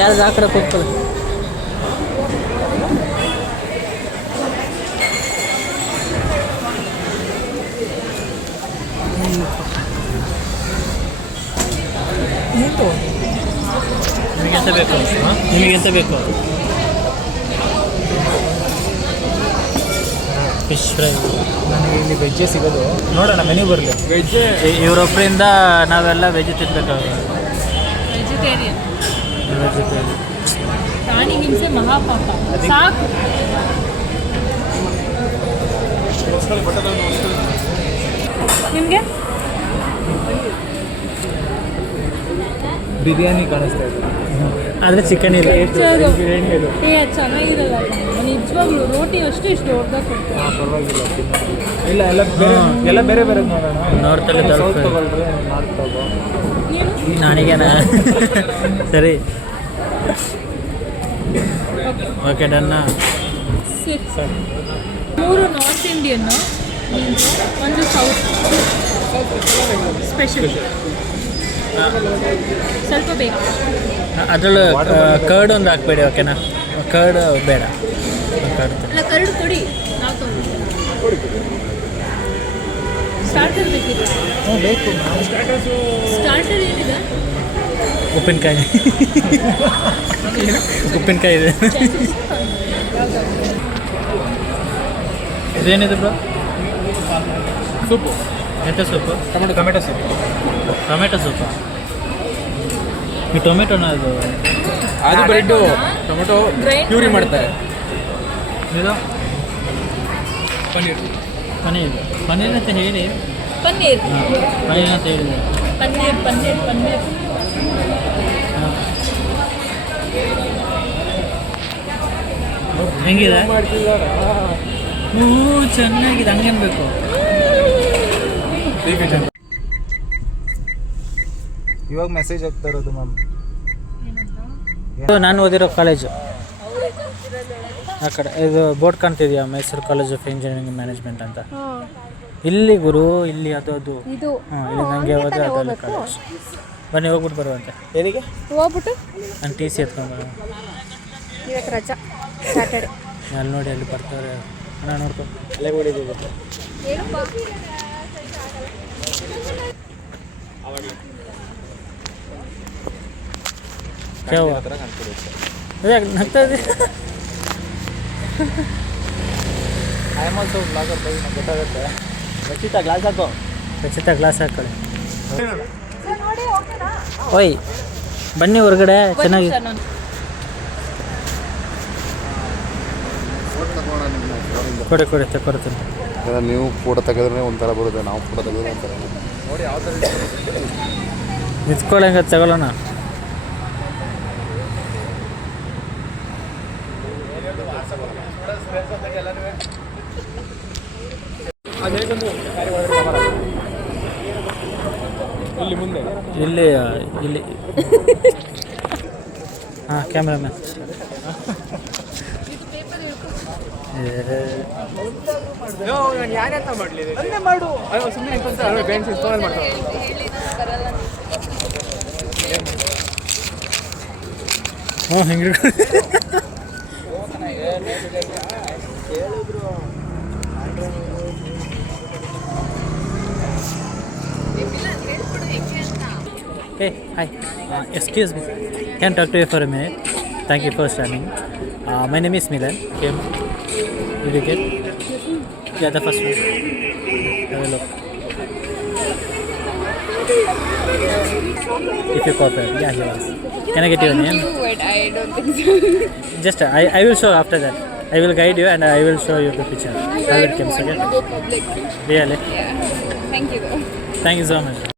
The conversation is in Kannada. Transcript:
ಯಾರು ಆ ಕಡೆ ಕೂತ್ಕೊಳ್ಳಿ. ನಿಮಗೆಂತ ಬೇಕು? ನಿಮಗೆಂತ ಬೇಕು? Fish fry. ನನಗೆ ಇಲ್ಲಿ ವೆಜ್ಜೇ ಸಿಗೋದು. ನೋಡೋಣ ಮೆನ್ಯೂ ಬರಲಿ. ವೆಜ್ ಇವರೊಬ್ಬರಿಂದ ನಾವೆಲ್ಲ ವೆಜ್ ತಿನ್ಬೇಕಾಗುತ್ತೆ. ವೆಜಿಟೇರಿಯನ್. ವೆಜಿಟೇರಿಯನ್. ಪ್ರಾಣಿ ಹಿಂಸೆ ಮಹಾಪಾಪ. ಸಾಕು. ನಿಮಗೆ ಬಿರಿಯಾನಿ ಕಾಣಿಸ್ತಾ ಇದೆ, ಆದರೆ ಚಿಕನ್ ಇಲ್ಲ. ಚೆನ್ನಾಗಿರಲ್ಲ ನಿಜವಾಗ್ಲು. ರೋಟಿ ಅಷ್ಟು ಇಷ್ಟು ದೊಡ್ಡದಾಗ ಕೊಡ್ತಾರೆ. ಪರವಾಗಿಲ್ಲ. ಇಲ್ಲ ಎಲ್ಲ ಬೇರೆ, ಎಲ್ಲ ಬೇರೆ ಬೇರೆ ನೋಡೋಣ. ನಾರ್ತಲ್ಲಿ ಸೌತ್ ತಗೊಳ್ರಿ, ನಾರ್ತ್ ತಗೋ. ನನಗೇನ ಸರಿ. ಓಕೆ ಡನ್ನ. 3 ನಾರ್ತ್ ಇಂಡಿಯನ್, ಒಂದು ಸೌತ್ ಸ್ಪೆಷಲ್. ಸ್ವಲ್ಪ ಬೇಕು. ಅದರಲ್ಲೂ ಕರ್ಡ್ ಒಂದು ಹಾಕ್ಬೇಡಿ, ಓಕೆನಾ? ಕರ್ಡ್ ಬೇಡ. ಅಲ್ಲ, ಕರ್ಡ್ ಕೊಡಿ, ನಾವು ತಗೊಂಡು. ಸ್ಟಾರ್ಟರ್ ಬೇಕಿಲ್ಲ? ಹ್ಞೂ ಬೇಕು. ಸ್ಟಾರ್ಟರ್ ಏನಿದೆ? ಉಪ್ಪಿನಕಾಯಿ. ಉಪ್ಪಿನಕಾಯಿ ಇದೆ. ಇದೇನಿದೆ ಬ್ರೋ? ಸೂಪು. ಎಂಥ soup? Tomato soup. Tomato Supa? ಈ ಟೊಮೆಟೊನ ಅದು ಬ್ರೆಡ್ಡು ಟೊಮೆಟೊ ಪ್ಯೂರಿ ಮಾಡ್ತಾರೆ. ಇದು ಪನ್ನೀರ್. ಪನ್ನೀರ್ ಅಂತ ಹೇಳಿ. ಪನ್ನೀರ್. ಪನ್ನೀರ್ ಅಂತ ಹೇಳಿದೆ. ಪನ್ನೀರ್. ಹೆಂಗಿದೆ? ಚೆನ್ನಾಗಿದೆ. ಹಂಗೇನ್ಬೇಕು? ಇವಾಗ ಮೆಸೇಜ್ ಆಗ್ತಾ ಇರೋದು ಮ್ಯಾಮ್. ನಾನು ಓದಿರೋ ಕಾಲೇಜು ಆ ಕಡೆ. ಇದು ಬೋರ್ಡ್ ಕಾಣ್ತಿದ್ಯಾ? Mysuru college of engineering management ಅಂತ. ಇಲ್ಲಿ ಗುರು, ಇಲ್ಲಿ ಅದು ಹಾಂ, ಇಲ್ಲಿ ನನಗೆ ಹೋದ್ರೆ ಅದೆಲ್ಲ ಕಾಲೇಜ್. ಬನ್ನಿ ಹೋಗ್ಬಿಟ್ಟು ಬರುವಂತೆ. ಏನಿಗೆ ಹೋಗ್ಬಿಟ್ಟು ನಾನು ಟಿ ಸಿ ಎತ್ಕೊಂಡು. ಇವತ್ತು ರಜಾ, ಸ್ಯಾಟರ್ಡೆ. ಅಲ್ಲಿ ನೋಡಿ, ಅಲ್ಲಿ ಬರ್ತಾರೆ. ನಾನು ನೋಡ್ಕೊಂಡು ಅಲ್ಲೇ ಓಡಿದ್ದೀವಿ. ನಗ್ತಾ ಇದೆ. I am also blogger by, ನಂಗೆ ಗೊತ್ತಾಗುತ್ತೆ. ರಚಿತಾ ಗ್ಲಾಸ್ ಹಾಕೋ. ಖಚಿತ ಗ್ಲಾಸ್ ಹಾಕೊಳ್ಳಿ. ಓಯ್ ಬನ್ನಿ ಹೊರಗಡೆ. ಚೆನ್ನಾಗಿ ಕೊಡಿ ತಗೊಡ್ತೀನಿ. ನೀವು ಫೋಟೋ ತೆಗೆದ್ರೆ ಒಂಥರ ಬರುತ್ತೆ, ನಾವು ಫೋಟೋ ತೆಗೆದ್ರೆ ಒಂಥರ. ನೋಡಿ ಯಾವ ಥರ ನಿಂತ್ಕೊಳ್ಳಿ, ಹಂಗೆ ತಗೊಳ್ಳೋಣ. ಇಲ್ಲಿ ಮುಂದೆ ಇಲ್ಲಿ ಹಾಂ, ಕ್ಯಾಮ್ರಾಮ್ಯಾನ್. ಯಾರಂತ ಮಾಡಲಿ ಮಾಡು. ಸುಮ್ಮನೆ ಫ್ರೆಂಡ್ಸ್ ಇನ್ಸ್ಟಾಲ್ ಮಾಡ್ತಾರೆ. ಹ್ಞೂ ಹಿಂಗೆ Hey, hi. Excuse me. Can I talk to you for a minute? Thank you for standing. My name is Milan. Okay. Did you get? Yeah, the first one. Have a look. If you cooperate. Yeah, he was. Can I get your name? But I don't think so. Just I will show after that. I will guide you and I will show you the picture. How it comes, okay? Go public. Really? Yeah. Thank you though. Thank you so much.